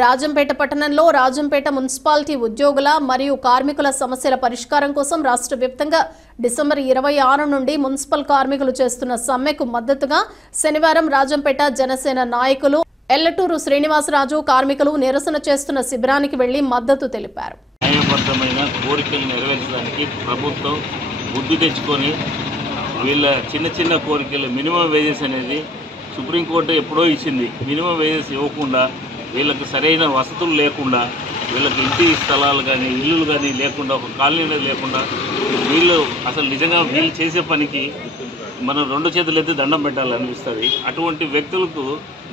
రాజంపేట పట్టణంలో రాజంపేట మున్సిపాలిటీ ఉద్యోగుల మరియు కార్మికుల సమస్యల పరిష్కారం కోసం రాష్ట్ర వ్యాప్తంగా డిసెంబర్ 26 నుండి మున్సిపల్ కార్మికులు చేస్తున్న సమ్మెకు మద్దతుగా శనివారం రాజంపేట జనసేన నాయకులు ఎల్లటూరు శ్రీనివాసరాజు కార్మికులు నిరసన చేస్తున్న శిబిరానికి వెళ్లి మద్దతు తెలిపారు. న్యాయబద్ధమైన కోరికలు నెరవేర్చడానికి ప్రభుత్వం బుద్ధి తెచ్చుకొని వీళ్ళ చిన్న కోరికలు మినిమం వేజెస్ అనేది సుప్రీంకోర్టు ఎప్పుడో ఇచ్చింది. మినిమం వేజెస్ ఇవ్వకుండా వీళ్ళకి సరైన వసతులు లేకుండా వీళ్ళకి ఇంటి స్థలాలు కానీ ఇల్లులు కానీ లేకుండా ఒక కాలనీ లేకుండా వీళ్ళు అసలు నిజంగా వీళ్ళు చేసే పనికి మనం రెండు చేతులు ఎత్తి దండం పెట్టాలనిపిస్తుంది. అటువంటి వ్యక్తులకు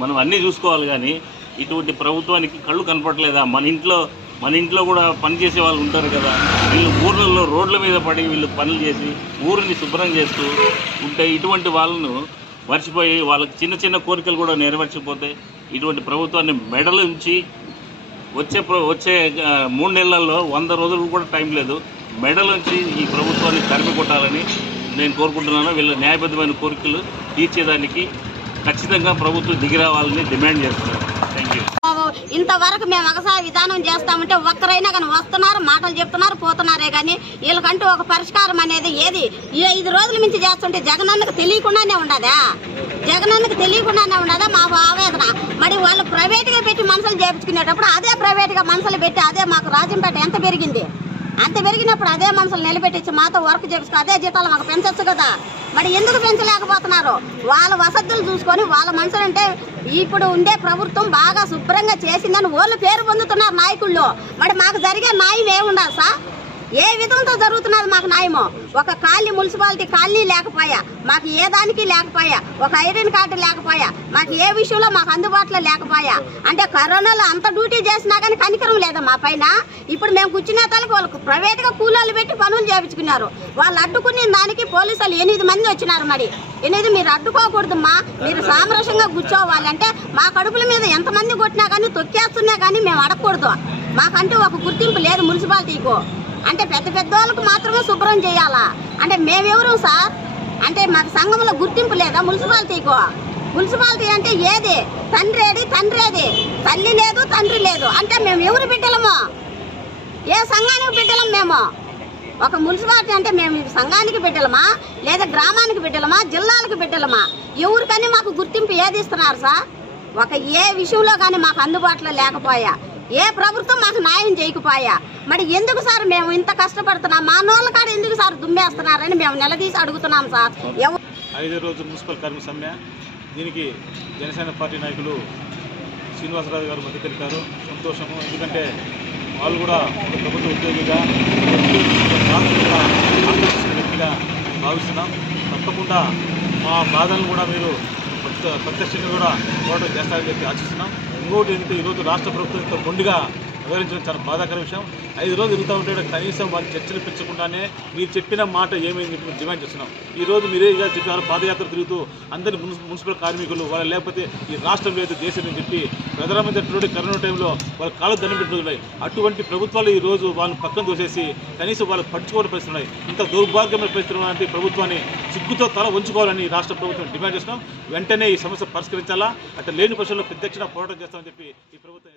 మనం అన్నీ చూసుకోవాలి కానీ ఇటువంటి ప్రభుత్వానికి కళ్ళు కనపడలేదా? మన ఇంట్లో కూడా పనిచేసే వాళ్ళు ఉంటారు కదా, వీళ్ళు ఊర్లలో రోడ్ల మీద పడి వీళ్ళు పనులు చేసి ఊరిని శుభ్రం చేస్తూ ఉంటే ఇటువంటి వాళ్ళను మర్చిపోయి వాళ్ళకి చిన్న కోరికలు కూడా నెరవేర్చిపోతే ఇటువంటి ప్రభుత్వాన్ని మెడలు ఉంచి వచ్చే 3 నెలల్లో 100 రోజులు కూడా టైం లేదు, మెడలు ఉంచి ఈ ప్రభుత్వాన్ని తరిమి కొట్టాలని నేను కోరుకుంటున్నాను. వీళ్ళ న్యాయబద్ధమైన కోరికలు తీర్చేదానికి ఖచ్చితంగా ప్రభుత్వం దిగిరావాలని డిమాండ్ చేస్తున్నాను. Thank you. ఇంతవరకు మేము వ్యవసాయ విధానం చేస్తామంటే ఒక్కరైనా కానీ వస్తున్నారు, మాటలు చెప్తున్నారు, పోతున్నారే కానీ వీళ్ళకంటూ ఒక పరిష్కారం అనేది ఏది? ఈ 5 రోజుల నుంచి చేస్తుంటే జగనన్నకు తెలియకుండానే ఉండదా? మా ఆవేదన. మరి వాళ్ళు ప్రైవేట్గా పెట్టి మనుషులు చేయించుకునేటప్పుడు అదే ప్రైవేట్గా మనుషులు పెట్టి అదే మాకు రాజంపేట ఎంత పెరిగింది, అంత పెరిగినప్పుడు అదే మనుషులు నిలబెట్టించి మాతో వర్క్ చేయించుకో అదే జీతాలు మాకు పెంచచ్చు కదా. మరి ఎందుకు పెంచలేకపోతున్నారు? వాళ్ళ వసతులు చూసుకొని వాళ్ళ మనుషులు అంటే ఇప్పుడు ఉండే ప్రభుత్వం బాగా శుభ్రంగా చేసిందని వాళ్ళు పేరు పొందుతున్నారు నాయకుల్లో. మరి మాకు జరిగే న్యాయం ఏముండాలి సార్? ఏ విధంతో జరుగుతున్నది మాకు న్యాయమో? ఒక కాలనీ మున్సిపాలిటీ కాలనీ లేకపోయా, మాకు ఏ దానికి లేకపోయా, ఒక ఐడెంటి కార్డు లేకపోయా, మాకు ఏ విషయంలో మాకు అందుబాటులో లేకపోయా. అంటే కరోనాలో అంత డ్యూటీ చేసినా కానీ కనికరం లేదా మా పైన? ఇప్పుడు మేము కూర్చునే తలకు వాళ్ళకు ప్రైవేట్గా కూలీలు పెట్టి పనులు చేయించుకున్నారు. వాళ్ళు అడ్డుకునే దానికి పోలీసులు 8 మంది వచ్చినారు. మరి 8 మీరు అడ్డుకోకూడదమ్మా, మీరు సామరస్యంగా కూర్చోవాలంటే మా కడుపుల మీద ఎంతమంది కొట్టినా కానీ తొక్కేస్తున్నా కానీ మేము అడగకూడదు. మాకంటూ ఒక గుర్తింపు లేదు మున్సిపాలిటీకు. అంటే పెద్ద వాళ్ళకు మాత్రమే శుభ్రం చేయాలా? అంటే మేమెవరు సార్? అంటే మాకు సంఘంలో గుర్తింపు లేదా మున్సిపాలిటీకు? మున్సిపాలిటీ అంటే ఏది? తండ్రి ఏది? తల్లి లేదు, తండ్రి లేదు. అంటే మేము ఎవరు బిడ్డలమో? ఏ సంఘానికి బిడ్డలం మేము? ఒక మున్సిపాలిటీ అంటే మేము సంఘానికి బిడ్డలమా, లేదా గ్రామానికి బిడ్డలమా, జిల్లాలకు బిడ్డలమా? ఎవరికని మాకు గుర్తింపు ఏది ఇస్తున్నారు సార్? ఒక ఏ విషయంలో కానీ మాకు అందుబాటులో లేకపోయా, ఏ ప్రభుత్వం మాకు న్యాయం చేయకపోయా. మరి ఎందుకు సార్ మేము ఇంత కష్టపడుతున్నాం? మా నోళ్ళ కాడ ఎందుకు సార్ దుమ్మేస్తున్నారని మేము నిలదీసి అడుగుతున్నాం సార్. 5 రోజుల మున్సిపల్ కార్మిక సమ్మె, దీనికి జనసేన పార్టీ నాయకులు శ్రీనివాసరాజు గారు మద్దతు తెలిపారు. సంతోషము. ఎందుకంటే వాళ్ళు కూడా ప్రభుత్వ ఉద్యోగిగా వ్యక్తిగా భావిస్తున్నాం. తప్పకుండా మా బాధలను కూడా మీరు ప్రత్యక్షంగా కూడా పోరాటం చేస్తారని చెప్పి ఆశిస్తున్నాం. ఇంకోటి ఏంటంటే ఈరోజు రాష్ట్ర ప్రభుత్వం ఇంత మొండిగా వివరించడం చాలా బాధాకర విషయం. 5 రోజులు తిరుగుతూ ఉంటే కనీసం వాళ్ళు చర్చలు పెంచకుండానే మీరు చెప్పిన మాట ఏమైంది చెప్పి డిమాండ్ చేస్తున్నాం. ఈరోజు మీరే చెప్పారు పాదయాత్ర తిరుగుతూ అందరి మున్సిపల్ కార్మికులు వాళ్ళు లేకపోతే ఈ రాష్ట్రం లేదు దేశం అని చెప్పి ప్రధానమంత్రి కరోనా టైంలో వాళ్ళ కాళ్ళు దండం పెట్టున్నాయి. అటువంటి ప్రభుత్వాలు ఈరోజు వాళ్ళని పక్కన దోసేసి కనీసం వాళ్ళకి పట్టుకోవడం పరిస్థితున్నాయి. ఇంత దౌర్భాగ్యమైన పరిస్థితులు ప్రభుత్వాన్ని సిగ్గుతో తల ఉంచుకోవాలని రాష్ట్ర ప్రభుత్వం డిమాండ్ చేస్తున్నాం. వెంటనే ఈ సమస్య పరిష్కరించాలా, అట్లా లేని పక్షంలో ప్రత్యక్ష పోరాటం చేస్తామని చెప్పి ఈ ప్రభుత్వం